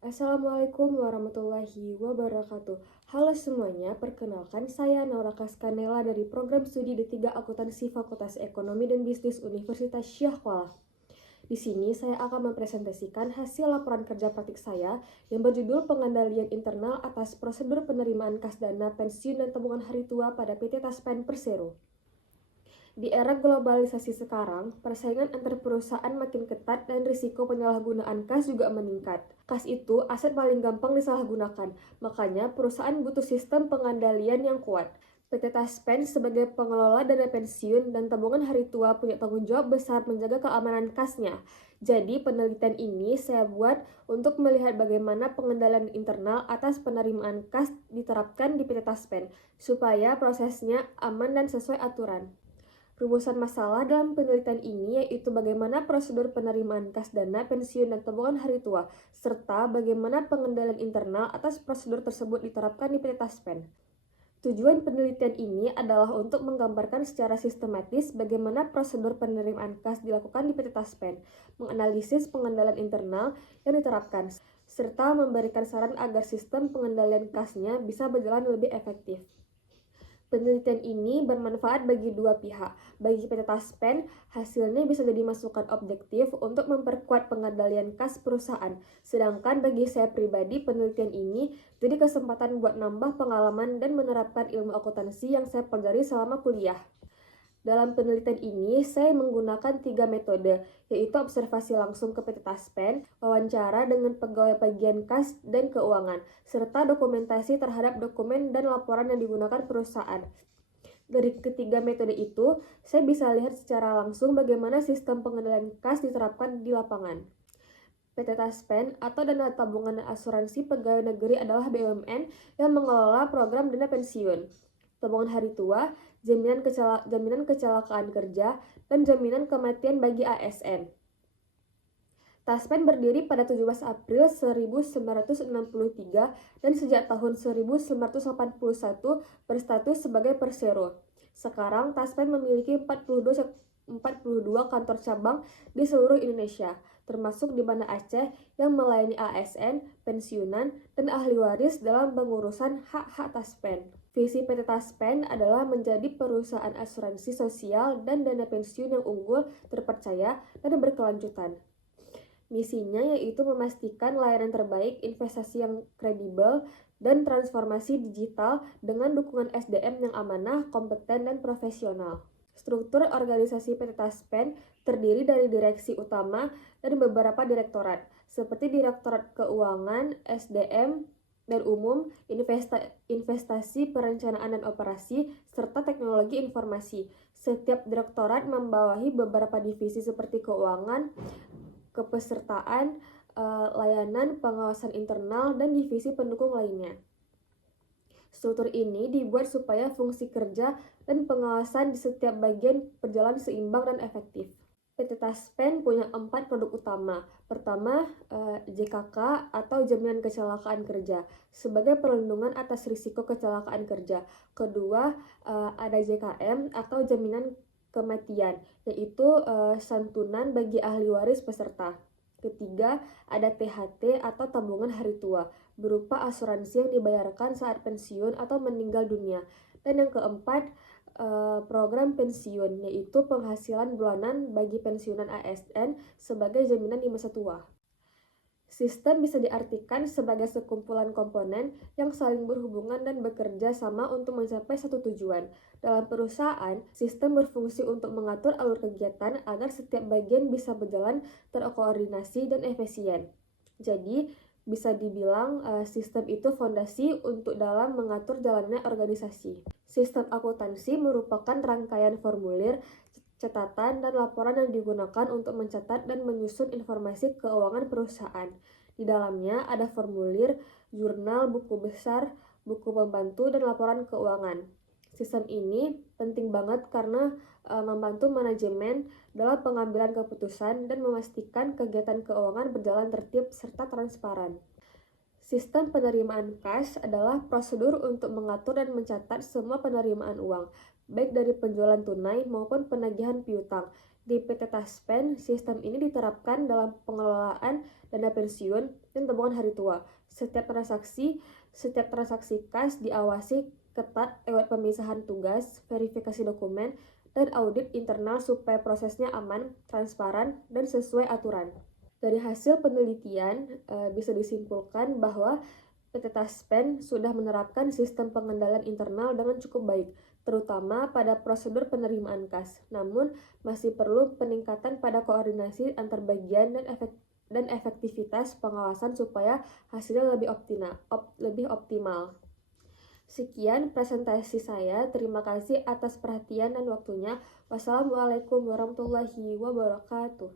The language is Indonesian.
Assalamualaikum warahmatullahi wabarakatuh. Halo semuanya, perkenalkan saya Naura Kaskanela dari program studi D3 Akuntansi Fakultas Ekonomi dan Bisnis Universitas Syahkuala. Di sini saya akan mempresentasikan hasil laporan kerja praktik saya yang berjudul Pengendalian Internal atas Prosedur Penerimaan Kas Dana Pensiun dan Tabungan Hari Tua pada PT Taspen Persero. Di era globalisasi sekarang, persaingan antar perusahaan makin ketat dan risiko penyalahgunaan kas juga meningkat. Kas itu aset paling gampang disalahgunakan, makanya perusahaan butuh sistem pengendalian yang kuat. PT Taspen sebagai pengelola dana pensiun dan tabungan hari tua punya tanggung jawab besar menjaga keamanan kasnya. Jadi penelitian ini saya buat untuk melihat bagaimana pengendalian internal atas penerimaan kas diterapkan di PT Taspen, supaya prosesnya aman dan sesuai aturan. Rumusan masalah dalam penelitian ini yaitu bagaimana prosedur penerimaan kas dana pensiun dan tabungan hari tua, serta bagaimana pengendalian internal atas prosedur tersebut diterapkan di PT Taspen. Tujuan penelitian ini adalah untuk menggambarkan secara sistematis bagaimana prosedur penerimaan kas dilakukan di PT Taspen, menganalisis pengendalian internal yang diterapkan, serta memberikan saran agar sistem pengendalian kasnya bisa berjalan lebih efektif. Penelitian ini bermanfaat bagi dua pihak. Bagi PT Taspen, hasilnya bisa jadi masukan objektif untuk memperkuat pengendalian kas perusahaan. Sedangkan bagi saya pribadi, penelitian ini jadi kesempatan buat nambah pengalaman dan menerapkan ilmu akuntansi yang saya pelajari selama kuliah. Dalam penelitian ini, saya menggunakan 3 metode, yaitu observasi langsung ke PT Taspen, wawancara dengan pegawai bagian kas dan keuangan, serta dokumentasi terhadap dokumen dan laporan yang digunakan perusahaan. Dari ketiga metode itu, saya bisa lihat secara langsung bagaimana sistem pengendalian kas diterapkan di lapangan. PT Taspen atau Dana Tabungan dan Asuransi Pegawai Negeri adalah BUMN yang mengelola program dana pensiun, tabungan hari tua, jaminan kecelakaan kerja, dan jaminan kematian bagi ASN. Taspen berdiri pada 17 April 1963 dan sejak tahun 1981 berstatus sebagai Persero. Sekarang Taspen memiliki 42 kantor cabang di seluruh Indonesia, termasuk di Banda Aceh yang melayani ASN, pensiunan, dan ahli waris dalam pengurusan hak-hak Taspen. Visi PT Taspen adalah menjadi perusahaan asuransi sosial dan dana pensiun yang unggul, terpercaya, dan berkelanjutan. Misinya yaitu memastikan layanan terbaik, investasi yang kredibel, dan transformasi digital dengan dukungan SDM yang amanah, kompeten, dan profesional. Struktur organisasi PT Taspen terdiri dari direksi utama dan beberapa direktorat, seperti Direktorat Keuangan, SDM, dan Umum, investasi, perencanaan dan operasi, serta teknologi informasi. Setiap direktorat membawahi beberapa divisi seperti keuangan, kepesertaan, layanan, pengawasan internal, dan divisi pendukung lainnya. Struktur ini dibuat supaya fungsi kerja dan pengawasan di setiap bagian berjalan seimbang dan efektif. PT Taspen punya 4 produk utama. Pertama, JKK atau Jaminan Kecelakaan Kerja sebagai perlindungan atas risiko kecelakaan kerja. Kedua, ada JKM atau Jaminan Kematian, yaitu santunan bagi ahli waris peserta. Ketiga, ada THT atau tabungan hari tua, berupa asuransi yang dibayarkan saat pensiun atau meninggal dunia. Dan yang keempat, program pensiun, yaitu penghasilan bulanan bagi pensiunan ASN sebagai jaminan di masa tua. Sistem bisa diartikan sebagai sekumpulan komponen yang saling berhubungan dan bekerja sama untuk mencapai satu tujuan. Dalam perusahaan, sistem berfungsi untuk mengatur alur kegiatan agar setiap bagian bisa berjalan terkoordinasi dan efisien. Jadi, bisa dibilang sistem itu fondasi untuk dalam mengatur jalannya organisasi. Sistem akuntansi merupakan rangkaian formulir, catatan, dan laporan yang digunakan untuk mencatat dan menyusun informasi keuangan perusahaan. Di dalamnya ada formulir, jurnal, buku besar, buku pembantu, dan laporan keuangan. Sistem ini penting banget karena membantu manajemen dalam pengambilan keputusan dan memastikan kegiatan keuangan berjalan tertib serta transparan. Sistem penerimaan kas adalah prosedur untuk mengatur dan mencatat semua penerimaan uang, baik dari penjualan tunai maupun penagihan piutang. Di PT Taspen, sistem ini diterapkan dalam pengelolaan dana pensiun dan tabungan hari tua. Setiap transaksi kas diawasi ketat lewat pemisahan tugas, verifikasi dokumen, dan audit internal supaya prosesnya aman, transparan, dan sesuai aturan. Dari hasil penelitian, bisa disimpulkan bahwa PT Taspen sudah menerapkan sistem pengendalian internal dengan cukup baik, terutama pada prosedur penerimaan kas. Namun, masih perlu peningkatan pada koordinasi antar bagian dan efektivitas pengawasan supaya hasilnya lebih optimal. Sekian presentasi saya. Terima kasih atas perhatian dan waktunya. Wassalamualaikum warahmatullahi wabarakatuh.